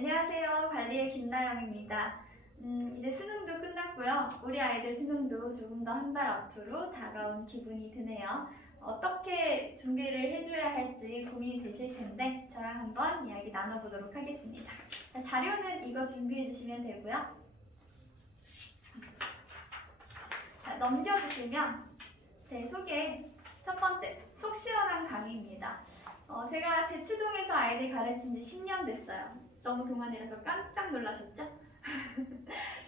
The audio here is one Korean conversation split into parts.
안녕하세요. 관리의 김나영입니다. 이제 수능도 끝났고요. 우리 아이들 수능도 조금 더 한 발 앞으로 다가온 기분이 드네요. 어떻게 준비를 해줘야 할지 고민이 되실 텐데 저랑 한번 이야기 나눠보도록 하겠습니다. 자료는 이거 준비해 주시면 되고요. 넘겨주시면 제 소개 첫 번째, 속 시원한 강의입니다. 제가 대치동에서 아이들 가르친 지 10년 됐어요. 너무 그만이라서 깜짝 놀라셨죠?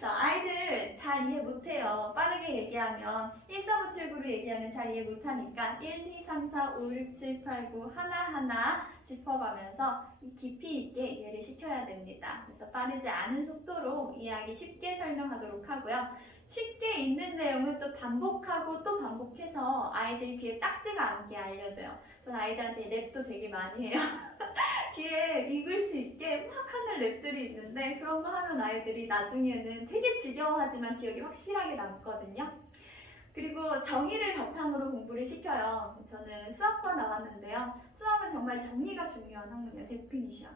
아이들 잘 이해 못해요. 빠르게 얘기하면 1, 4, 5, 7, 9로 얘기하면 잘 이해 못하니까 1, 2, 3, 4, 5, 6, 7, 8, 9 하나하나 짚어가면서 깊이 있게 이해를 시켜야 됩니다. 그래서 빠르지 않은 속도로 이해하기 쉽게 설명하도록 하고요. 쉽게 있는 내용은 또 반복하고 또 반복해서 아이들 귀에 딱지가 않게 알려줘요. 전 아이들한테 랩도 되게 많이 해요. 귀에 익을 수 있게 막 하는 랩들이 있는데 그런 거 하면 아이들이 나중에는 되게 지겨워하지만 기억이 확실하게 남거든요. 그리고 정의를 바탕으로 공부를 시켜요. 저는 수학과 나왔는데요. 수학은 정말 정의가 중요한 학문이에요. 데피니션.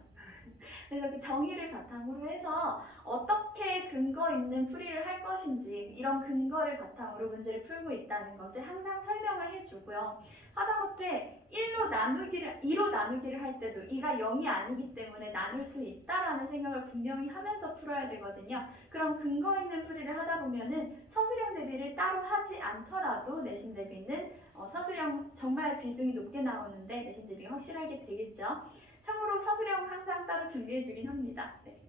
그래서 그 정의를 바탕으로 해서 어떻게 근거 있는 풀이를 할 것인지 이런 근거를 바탕으로 문제를 풀고 있다는 것을 항상 설명을 해주고요. 하다못해 2로 나누기를 할 때도 2가 0이 아니기 때문에 나눌 수 있다라는 생각을 분명히 하면서 풀어야 되거든요. 그런 근거 있는 풀이를 하다 보면은 서술형 대비를 따로 하지 않더라도 내신 대비는 서술형 정말 비중이 높게 나오는데 내신 대비가 확실하게 되겠죠. 참고로 서술형 항상 따로 준비해주긴 합니다. 네.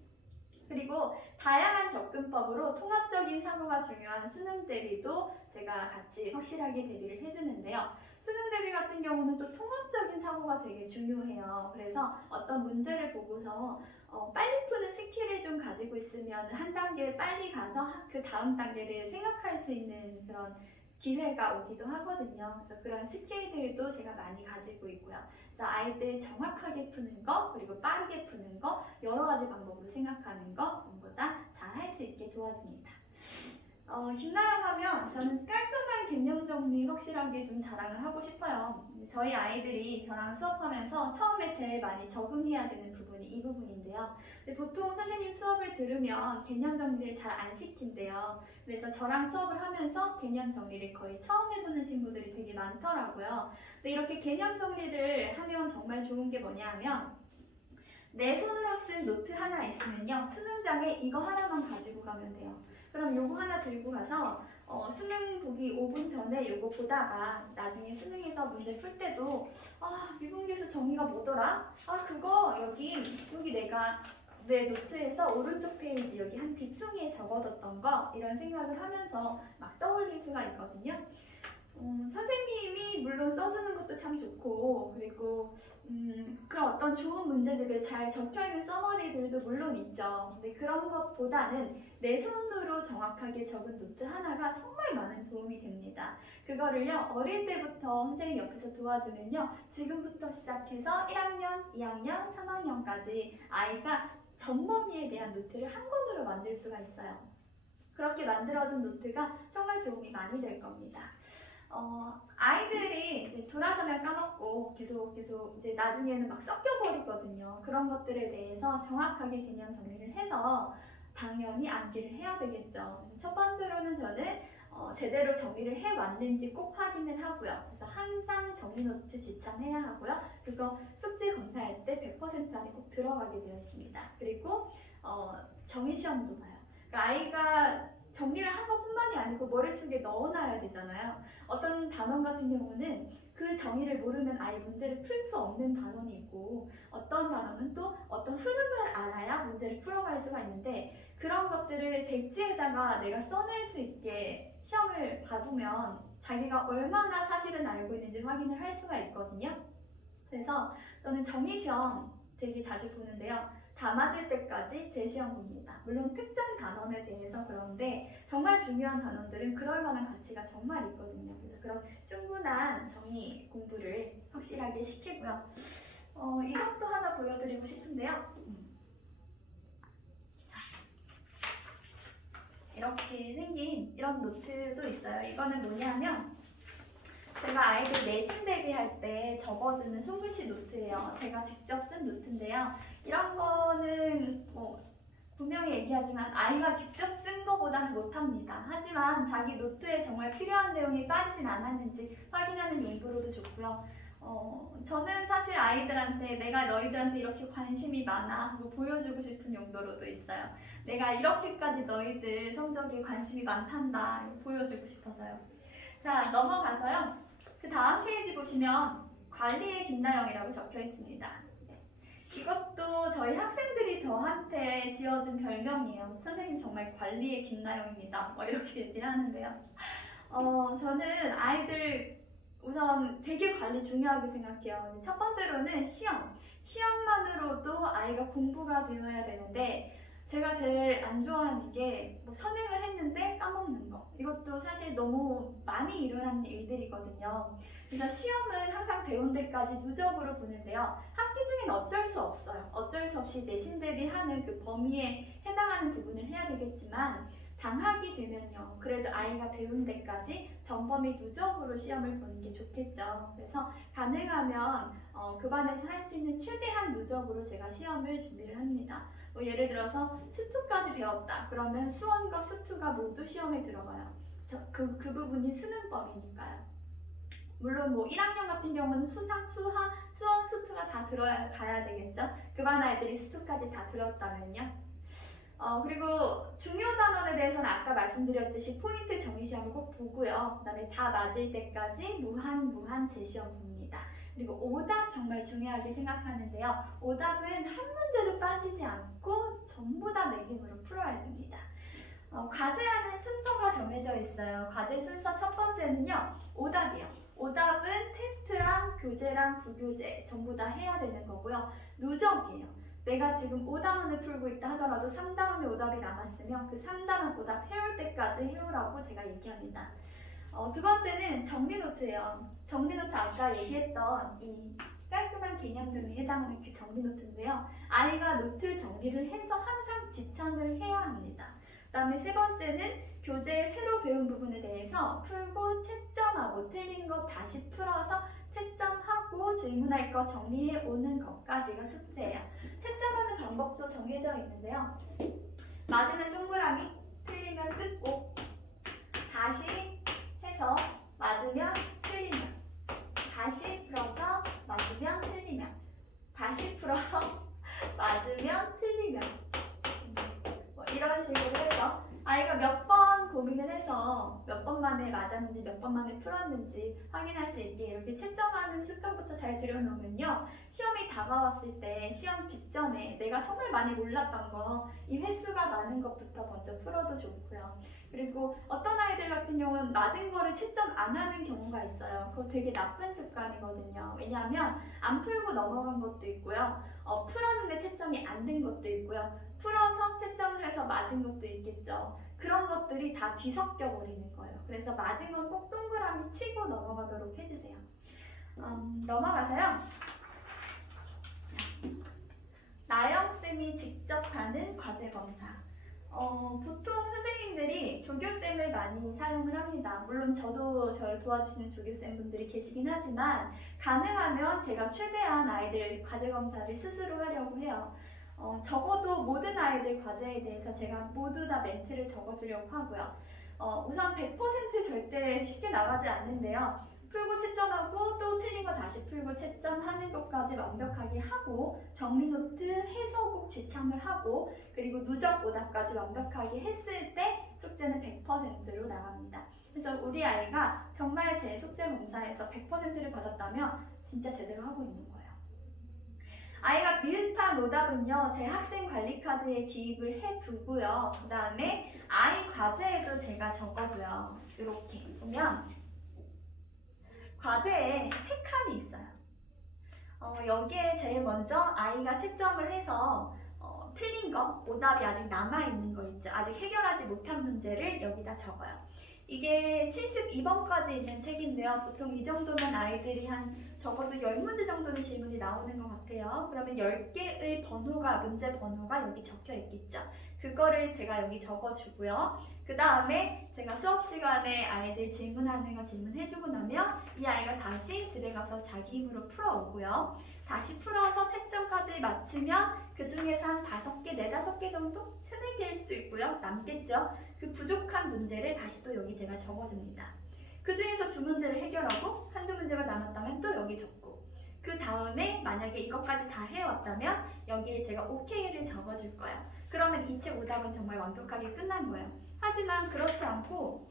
그리고 다양한 접근법으로 통합적인 사고가 중요한 수능 대비도 제가 같이 확실하게 대비를 해주는데요. 수능 대비 같은 경우는 또 통합적인 사고가 되게 중요해요. 그래서 어떤 문제를 보고서 빨리 푸는 스킬을 좀 가지고 있으면 한 단계 빨리 가서 그 다음 단계를 생각할 수 있는 그런 기회가 오기도 하거든요. 그래서 그런 스킬들도 제가 많이 가지고 있고요. 그래서 아이들 정확하게 푸는 거, 그리고 빠르게 푸는 거, 여러 가지 방법으로 생각하는 거 전부 다 잘 할 수 있게 도와줍니다. 김나영 하면 저는 깔끔한 개념 정리 확실하게 좀 자랑을 하고 싶어요. 저희 아이들이 저랑 수업하면서 처음에 제일 많이 적응해야 되는 부분이 이 부분인데요. 보통 선생님 수업을 들으면 개념 정리를 잘 안 시킨대요. 그래서 저랑 수업을 하면서 개념 정리를 거의 처음 해보는 친구들이 되게 많더라고요. 근데 이렇게 개념 정리를 하면 정말 좋은 게 뭐냐 하면 내 손으로 쓴 노트 하나 있으면요. 수능장에 이거 하나만 가지고 가면 돼요. 그럼 요거 하나 들고 가서 수능 보기 5분 전에 요거 보다가 나중에 수능에서 문제 풀 때도 미분 교수 정의가 뭐더라? 그거 여기 내가 내 노트에서 오른쪽 페이지 여기 한 뒤통에 적어뒀던 거 이런 생각을 하면서 막 떠올릴 수가 있거든요. 선생님이 물론 써주는 것도 참 좋고 그리고 그런 어떤 좋은 문제집에 잘 적혀있는 써머리들도 물론 있죠. 근데 그런 것보다는 내 손으로 정확하게 적은 노트 하나가 정말 많은 도움이 됩니다. 그거를요 어릴 때부터 선생님 옆에서 도와주면요 지금부터 시작해서 1학년, 2학년, 3학년까지 아이가 전범위에 대한 노트를 한 권으로 만들 수가 있어요. 그렇게 만들어둔 노트가 정말 도움이 많이 될 겁니다. 아이들이 이제 돌아서면 까먹고 계속 이제 나중에는 막 섞여버리거든요. 그런 것들에 대해서 정확하게 개념 정리를 해서 당연히 암기를 해야 되겠죠. 첫 번째로는 저는 제대로 정리를 해왔는지 꼭 확인을 하고요. 그래서 항상 정리 노트 지참해야 하고요. 그거 숙제 검사할 때 100% 안에 꼭 들어가게 되어 있습니다. 그리고 정의 시험도 봐요. 그러니까 아이가 정리를 한 것뿐만이 아니고 머릿속에 넣어놔야 되잖아요. 어떤 단원 같은 경우는 그 정의를 모르면 아예 문제를 풀 수 없는 단원이 있고 어떤 단원은 또 어떤 흐름을 알아야 문제를 풀어갈 수가 있는데 그런 것들을 백지에다가 내가 써낼 수 있게 시험을 봐보면 자기가 얼마나 사실은 알고 있는지 확인을 할 수가 있거든요. 그래서 저는 정의시험 되게 자주 보는데요. 다 맞을 때까지 제 시험 봅니다. 물론 특정 단원에 대해서 그런데 정말 중요한 단원들은 그럴 만한 가치가 정말 있거든요. 그래서 그런 충분한 정의 공부를 확실하게 시키고요. 이것도 하나 보여드리고 싶은데요. 이렇게 생긴 이런 노트도 있어요. 이거는 뭐냐면 제가 아이들 내신 대비할 때 적어주는 손글씨 노트예요. 제가 직접 쓴 노트인데요. 이런 거는 아이가 직접 쓴 것보다는 못합니다. 하지만 자기 노트에 정말 필요한 내용이 빠지진 않았는지 확인하는 용도로도 좋고요. 저는 사실 아이들한테 내가 너희들한테 이렇게 관심이 많아 하고 보여주고 싶은 용도로도 있어요. 내가 이렇게까지 너희들 성적에 관심이 많단다 보여주고 싶어서요. 자, 넘어가서요. 그 다음 페이지 보시면 관리의 김나영이라고 적혀 있습니다. 이것도 저희 학생들이 저한테 지어준 별명이에요. 선생님 정말 관리의 김나영입니다. 뭐 이렇게 얘기를 하는데요. 저는 아이들 우선 되게 관리 중요하게 생각해요. 첫 번째로는 시험만으로도 아이가 공부가 되어야 되는데 제가 제일 안 좋아하는 게 뭐 선행을 했는데 까먹는 거. 이것도 사실 너무 많이 일어나는 일들이거든요. 그래서 시험은 항상 배운 데까지 누적으로 보는데요. 학기 중엔 어쩔 수 없어요. 어쩔 수 없이 내신 대비하는 그 범위에 해당하는 부분을 해야 되겠지만 방학이 되면요. 그래도 아이가 배운 데까지 전범위 누적으로 시험을 보는 게 좋겠죠. 그래서 가능하면 그 반에서 할 수 있는 최대한 누적으로 제가 시험을 준비를 합니다. 뭐 예를 들어서 수투까지 배웠다. 그러면 수원과 수투가 모두 시험에 들어가요. 그 부분이 수능범위니까요. 물론 뭐 1학년 같은 경우는 수상, 수하, 수원, 수투가 다 가야 되겠죠. 그 반 아이들이 수투까지 다 들었다면요. 그리고 중요 단원에 대해서는 아까 말씀드렸듯이 포인트 정의시험을 꼭 보고요. 그 다음에 다 맞을 때까지 무한 재시험 봅니다. 그리고 오답 정말 중요하게 생각하는데요. 오답은 한 문제도 빠지지 않고 전부 다 매김으로 풀어야 됩니다. 과제하는 순서가 정해져 있어요. 과제 순서 첫 번째는요. 오답이요. 오답은 테스트랑 교재랑 부교재 전부 다 해야 되는 거고요. 누적이에요. 내가 지금 5단원을 풀고 있다 하더라도 3단원의 오답이 남았으면 그 3단원 오답 해올 때까지 해오라고 제가 얘기합니다. 두 번째는 정리노트예요. 정리노트 아까 얘기했던 이 깔끔한 개념들에 해당하는 그 정리노트인데요. 아이가 노트 정리를 해서 항상 지참을 해야 합니다. 그 다음에 세 번째는 교재에 새로 배운 부분에 대해서 풀고 채점하고 틀린 거 다시 풀어서 채점하고 질문할 거 정리해 오는 것까지가 숙제예요. 채점하는 방법도 정해져 있는데요. 맞으면 동그라미, 틀리면 끝고, 다시 해서 맞으면 틀리면, 다시 풀어서 맞으면 틀리면, 다시 풀어서 맞으면 틀리면, 뭐 이런 식으로 해서 아이가 몇 번 고민을 해서 몇 번 만에 맞았는지 몇 번 만에 풀었는지 확인할 수 있게 이렇게 채점하는 습관부터 잘 들여놓으면요. 시험이 다가왔을 때 시험 직전에 내가 정말 많이 몰랐던 거 이 횟수가 많은 것부터 먼저 풀어도 좋고요. 그리고 어떤 아이들 같은 경우는 맞은 거를 채점 안 하는 경우가 있어요. 그거 되게 나쁜 습관이거든요. 왜냐하면 안 풀고 넘어간 것도 있고요. 풀었는데 채점이 안 된 것도 있고요. 풀어서 채점을 해서 맞은 것도 있겠죠. 그런 것들이 다 뒤섞여 버리는 거예요. 그래서 맞은 건 꼭 동그라미 치고 넘어가도록 해주세요. 넘어가서요. 나영쌤이 직접 하는 과제 검사. 보통 선생님들이 조교쌤을 많이 사용을 합니다. 물론 저도 저를 도와주시는 조교쌤분들이 계시긴 하지만 가능하면 제가 최대한 아이들 과제 검사를 스스로 하려고 해요. 적어도 모든 아이들 과제에 대해서 제가 모두 다 멘트를 적어주려고 하고요. 우선 100% 절대 쉽게 나가지 않는데요. 풀고 채점하고 또 틀린 거 다시 풀고 채점하는 것까지 완벽하게 하고 정리노트 해서 꼭 지참을 하고 그리고 누적 오답까지 완벽하게 했을 때 숙제는 100%로 나갑니다. 그래서 우리 아이가 정말 제 숙제 검사에서 100%를 받았다면 진짜 제대로 하고 있는 거예요. 아이가 비슷한 오답은요. 제 학생 관리 카드에 기입을 해두고요. 그 다음에 아이 과제에도 제가 적어줘요. 이렇게 보면 과제에 3칸이 있어요. 여기에 제일 먼저 아이가 채점을 해서 틀린 거, 오답이 아직 남아있는 거 있죠. 아직 해결하지 못한 문제를 여기다 적어요. 이게 72번까지 있는 책인데요. 보통 이 정도면 아이들이 한 적어도 10문제 정도는 질문이 나오는 것 같아요. 그러면 10개의 번호가, 문제 번호가 여기 적혀 있겠죠. 그거를 제가 여기 적어주고요. 그 다음에 제가 수업 시간에 아이들 질문하는 거 질문해주고 나면 이 아이가 다시 집에 가서 자기 힘으로 풀어오고요. 다시 풀어서 채점까지 마치면 그 중에서 한 5개, 4, 5개 정도? 3, 포인트일 수도 있고요. 남겠죠. 그 부족한 문제를 다시 또 여기 제가 적어줍니다. 그 중에서 두 문제를 해결하고 한두 문제가 남았다면 또 여기 적고, 그 다음에 만약에 이것까지 다 해왔다면 여기에 제가 OK를 적어줄 거예요. 그러면 이 책 오답은 정말 완벽하게 끝난 거예요. 하지만 그렇지 않고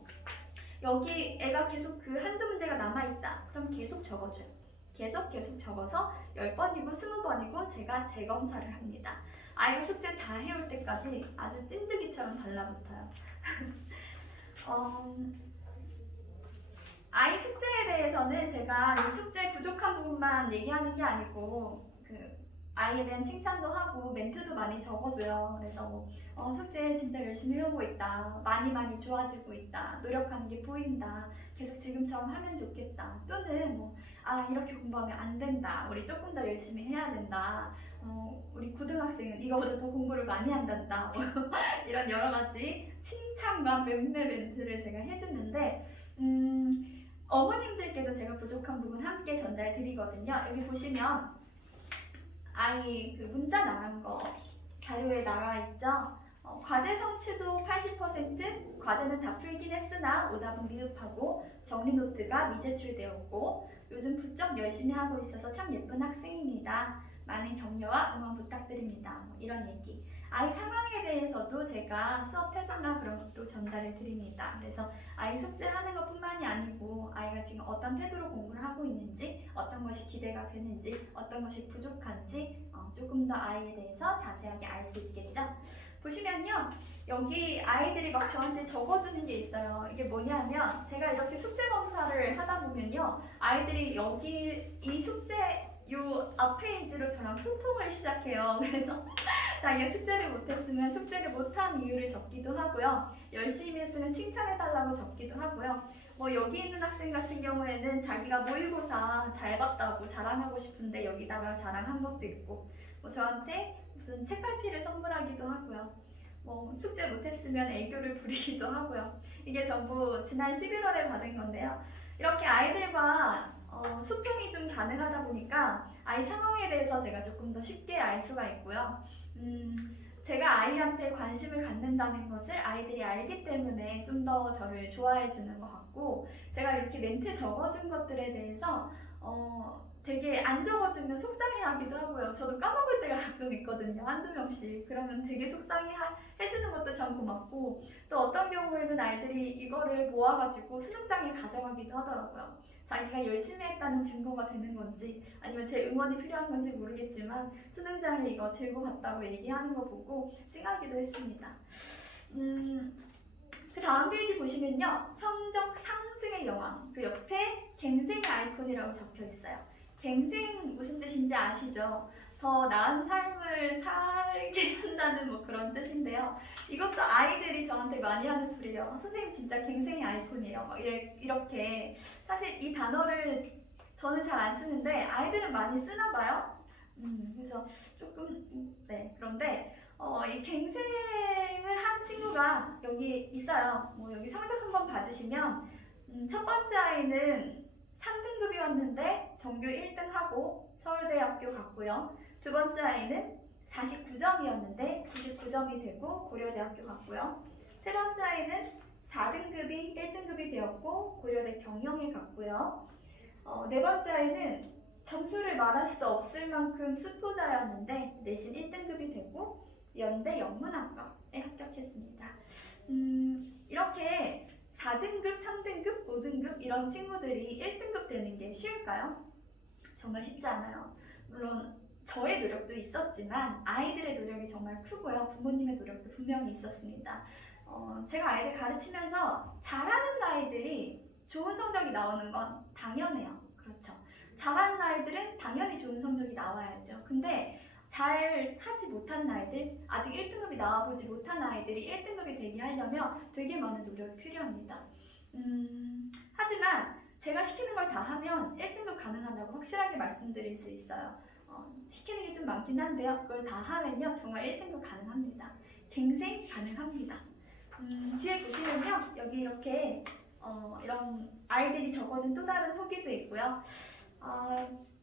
여기 애가 계속 그 한두 문제가 남아있다. 그럼 계속 적어줘요. 계속 적어서 10번이고 20번이고 제가 재검사를 합니다. 아이가 숙제 다 해올 때까지 아주 찐득이처럼 달라붙어요. 아이 숙제에 대해서는 제가 이 숙제 부족한 부분만 얘기하는 게 아니고 아이에 대한 칭찬도 하고 멘트도 많이 적어줘요. 그래서 숙제 진짜 열심히 해오고 있다. 많이 좋아지고 있다. 노력하는 게 보인다. 계속 지금처럼 하면 좋겠다. 또는 이렇게 공부하면 안 된다. 우리 조금 더 열심히 해야 된다. 우리 고등학생은 이거보다 더 공부를 많이 한단다. 이런 여러 가지 칭찬과 맴매 멘트를 제가 해주는데 어머님들께도 제가 부족한 부분 함께 전달 드리거든요. 여기 보시면 아이 그 문자 나간 거 자료에 나와 있죠. 과제 성취도 80%, 과제는 다 풀긴 했으나 오답은 미흡하고 정리 노트가 미제출되었고 요즘 부쩍 열심히 하고 있어서 참 예쁜 학생입니다. 많은 격려와 응원 부탁드립니다. 이런 얘기. 아이 상황에 대해서도 제가 수업 태도나 그런 것도 전달을 드립니다. 그래서 아이 숙제하는 것뿐만이 아니고 아이가 지금 어떤 태도로 공부를 하고 있는지, 어떤 것이 기대가 되는지, 어떤 것이 부족한지 조금 더 아이에 대해서 자세하게 알 수 있겠죠. 보시면요, 여기 아이들이 막 저한테 적어주는 게 있어요. 이게 뭐냐면 제가 이렇게 숙제 검사를 하다 보면요, 아이들이 여기 이 숙제 요 앞페이지로 저랑 소통을 시작해요. 그래서 자기가 숙제를 못했으면 숙제를 못한 이유를 적기도 하고요. 열심히 했으면 칭찬해달라고 적기도 하고요. 여기 있는 학생 같은 경우에는 자기가 모의고사 잘 봤다고 자랑하고 싶은데 여기다가 자랑한 것도 있고, 저한테 무슨 책갈피를 선물하기도 하고요. 숙제 못했으면 애교를 부리기도 하고요. 이게 전부 지난 11월에 받은 건데요. 이렇게 아이들과 소통이 좀 가능하다 보니까 아이 상황에 대해서 제가 조금 더 쉽게 알 수가 있고요. 제가 아이한테 관심을 갖는다는 것을 아이들이 알기 때문에 좀 더 저를 좋아해 주는 것 같고, 제가 이렇게 멘트 적어준 것들에 대해서 되게 안 적어주면 속상해하기도 하고요. 저도 까먹을 때가 가끔 있거든요. 한두 명씩. 그러면 되게 속상해해주는 것도 참 고맙고, 또 어떤 경우에는 아이들이 이거를 모아가지고 수능장에 가져가기도 하더라고요. 자기가 열심히 했다는 증거가 되는 건지 아니면 제 응원이 필요한 건지 모르겠지만 수능장에 이거 들고 갔다고 얘기하는 거 보고 찡하기도 했습니다. 그 다음 페이지 보시면요, 성적 상승의 여왕, 그 옆에 갱생의 아이콘이라고 적혀 있어요. 갱생 무슨 뜻인지 아시죠? 더 나은 삶을 살게 한다는 그런 뜻인데요. 이것도 아이들이 저한테 많이 하는 소리예요. 선생님 진짜 갱생의 아이콘이에요. 이렇게. 사실 이 단어를 저는 잘 안 쓰는데 아이들은 많이 쓰나 봐요. 그래서 조금 그런데 이 갱생을 한 친구가 여기 있어요. 여기 성적 한번 봐주시면 첫 번째 아이는 3등급이었는데 전교 1등하고 서울대학교 갔고요. 두 번째 아이는 49점이었는데 99점이 되고 고려대학교 갔고요. 세 번째 아이는 4등급이 1등급이 되었고 고려대 경영에 갔고요. 네 번째 아이는 점수를 말할 수 없을 만큼 수포자였는데 내신 1등급이 되고 연대 영문학과에 합격했습니다. 이렇게 4등급, 3등급, 5등급 이런 친구들이 1등급 되는 게 쉬울까요? 정말 쉽지 않아요. 물론 저의 노력도 있었지만 아이들의 노력이 정말 크고요. 부모님의 노력도 분명히 있었습니다. 제가 아이들 가르치면서 잘하는 아이들이 좋은 성적이 나오는 건 당연해요. 그렇죠. 잘하는 아이들은 당연히 좋은 성적이 나와야죠. 근데 잘 하지 못한 아이들, 아직 1등급이 나와보지 못한 아이들이 1등급이 되게 하려면 되게 많은 노력이 필요합니다. 하지만 제가 시키는 걸 다 하면 1등급 가능하다고 확실하게 말씀드릴 수 있어요. 시키는 게 좀 많긴 한데요. 그걸 다 하면요 정말 1등급 가능합니다. 갱생 가능합니다. 뒤에 보시면요 여기 이렇게 이런 아이들이 적어준 또 다른 후기도 있고요.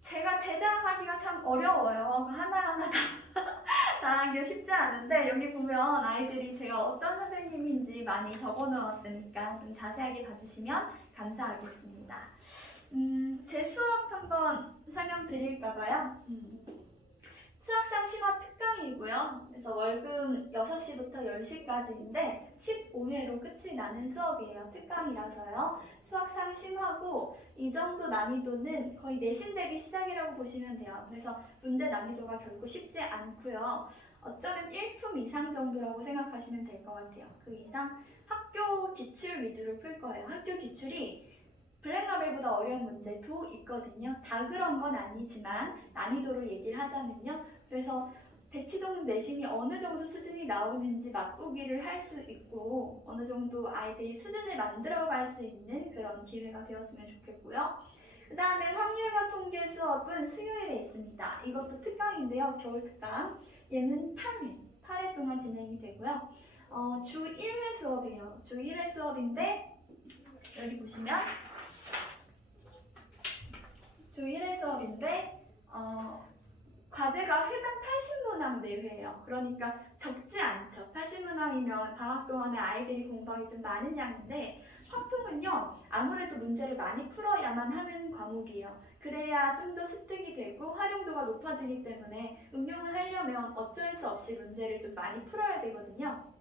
제가 제자하기가 참 어려워요. 하나하나 다 잘하기가 쉽지 않은데 여기 보면 아이들이 제가 어떤 선생님인지 많이 적어 놓았으니까 좀 자세하게 봐주시면 감사하겠습니다. 제 수업 한번 설명드릴까봐요. 수학상 심화 특강이고요. 그래서 월금 6시부터 10시까지인데 15회로 끝이 나는 수업이에요. 특강이라서요. 수학상 심화고 이 정도 난이도는 거의 내신 대비 시작이라고 보시면 돼요. 그래서 문제 난이도가 결코 쉽지 않고요. 어쩌면 1품 이상 정도라고 생각하시면 될 것 같아요. 그 이상 학교 기출 위주로 풀 거예요. 학교 기출이 블랙라벨보다 어려운 문제도 있거든요. 다 그런 건 아니지만 난이도로 얘기를 하자면요. 그래서 대치동 내신이 어느 정도 수준이 나오는지 맛보기를 할 수 있고 어느 정도 아이들이 수준을 만들어갈 수 있는 그런 기회가 되었으면 좋겠고요. 그 다음에 확률과 통계 수업은 수요일에 있습니다. 이것도 특강인데요. 겨울 특강. 얘는 8회 동안 진행이 되고요. 주 1회 수업이에요. 주 1회 수업인데 여기 보시면 주 1회 수업인데 과제가 회당 80문항 내외예요. 그러니까 적지 않죠. 80문항이면 방학 동안에 아이들이 공부하기 좀 많은 양인데 확통은요. 아무래도 문제를 많이 풀어야만 하는 과목이에요. 그래야 좀 더 습득이 되고 활용도가 높아지기 때문에 응용을 하려면 어쩔 수 없이 문제를 좀 많이 풀어야 되거든요.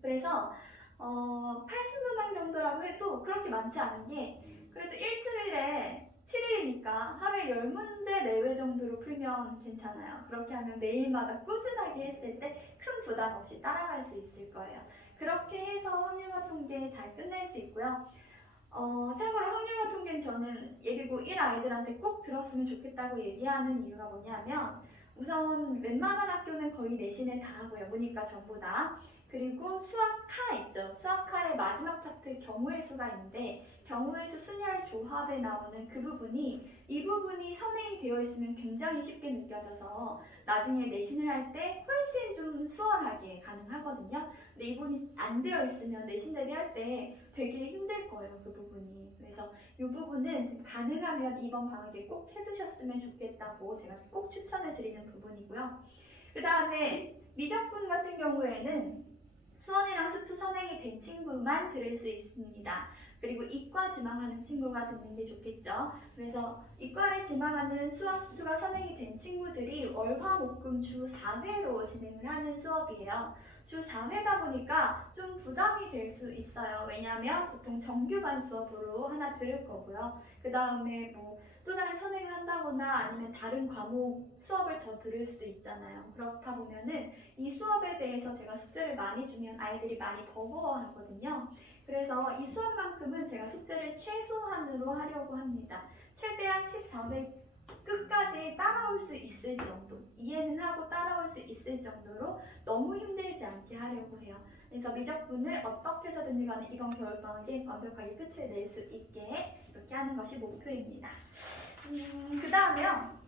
그래서 80문항 정도라고 해도 그렇게 많지 않은 게 그래도 일주일에 7일이니까 하루에 10문제 내외 정도로 풀면 괜찮아요. 그렇게 하면 매일마다 꾸준하게 했을 때 큰 부담 없이 따라갈 수 있을 거예요. 그렇게 해서 확률과 통계 잘 끝낼 수 있고요. 참고로 확률과 통계는 저는 예비고 1 아이들한테 꼭 들었으면 좋겠다고 얘기하는 이유가 뭐냐면 우선 웬만한 학교는 거의 내신을 다 하고요. 문이과 전부 다. 그리고 수학카 있죠. 수학카의 마지막 파트 경우의 수가 있는데 경우의 수 순열 조합에 나오는 그 부분이 이 부분이 선행이 되어 있으면 굉장히 쉽게 느껴져서 나중에 내신을 할 때 훨씬 좀 수월하게 가능하거든요. 근데 이 부분이 안 되어 있으면 내신 대비할 때 되게 힘들 거예요. 그 부분이. 그래서 이 부분은 지금 가능하면 이번 방학에 꼭 해두셨으면 좋겠다고 제가 꼭 추천해 드리는 부분이고요. 그 다음에 미적분 같은 경우에는 수원이랑 수투 선행이 된 친구만 들을 수 있습니다. 그리고 이과 지망하는 친구가 듣는 게 좋겠죠. 그래서 이과를 지망하는 수학 수투가 선행이 된 친구들이 월화목금 주 4회로 진행을 하는 수업이에요. 주 4회다 보니까 좀 부담이 될 수 있어요. 왜냐하면 보통 정규반 수업으로 하나 들을 거고요. 그 다음에 또 다른 선행을 한다거나 아니면 다른 과목 수업을 더 들을 수도 있잖아요. 그렇다 보면은 이 수업에 대해서 제가 숙제를 많이 주면 아이들이 많이 버거워하거든요. 그래서 이 수업만큼은 제가 숙제를 최소한으로 하려고 합니다. 최대한 14회 끝까지 따라올 수 있을 정도, 이해는 하고 따라올 수 있을 정도로 너무 힘들지 않게 하려고 해요. 그래서 미적분을 어떻게 해서든지 간에 이번 겨울방학에 완벽하게 끝을 낼 수 있게 이렇게 하는 것이 목표입니다. 그 다음에요.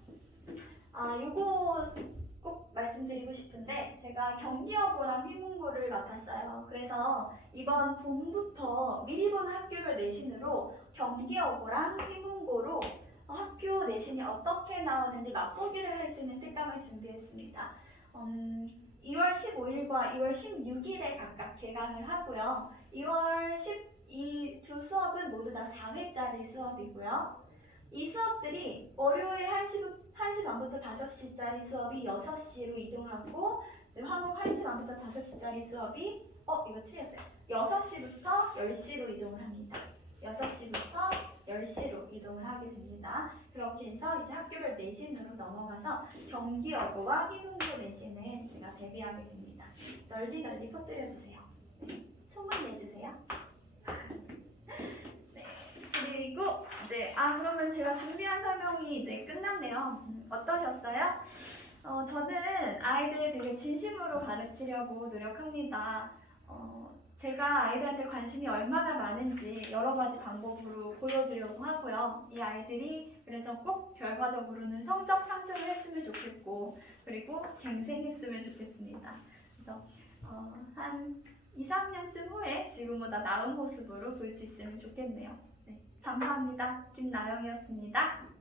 요거 꼭 말씀드리고 싶은데 제가 경기여고랑 휘문고를 맡았어요. 그래서 이번 봄부터 미리 본 학교별 내신으로 경기여고랑 휘문고로 학교 내신이 어떻게 나오는지 맛보기를 할 수 있는 특강을 준비했습니다. 2월 15일과 2월 16일에 각각 개강을 하고요. 2월 12 두 수업은 모두 다 4회짜리 수업이고요. 이 수업들이 월요일 1시 반부터 5시짜리 수업이 6시로 이동하고 화목 1시 반부터 5시짜리 수업이 이거 틀렸어요. 6시부터 10시로 이동을 합니다. 6시부터 10시로 이동을 하게 됩니다. 그렇게 해서 이제 학교별 내신으로 넘어가서 경기여고와 휘문고 내신을 제가 대비하게 됩니다. 널리 퍼뜨려주세요. 소문 내주세요. 네. 그리고 이제 그러면 제가 준비한 설명이 이제 끝났네요. 어떠셨어요? 저는 아이들 되게 진심으로 가르치려고 노력합니다. 제가 아이들한테 관심이 얼마나 많은지 여러 가지 방법으로 보여주려고 하고요. 이 아이들이 그래서 꼭 결과적으로는 성적 상승을 했으면 좋겠고 그리고 갱생했으면 좋겠습니다. 그래서 한 2, 3년쯤 후에 지금보다 나은 모습으로 볼 수 있으면 좋겠네요. 네, 감사합니다. 김나영이었습니다.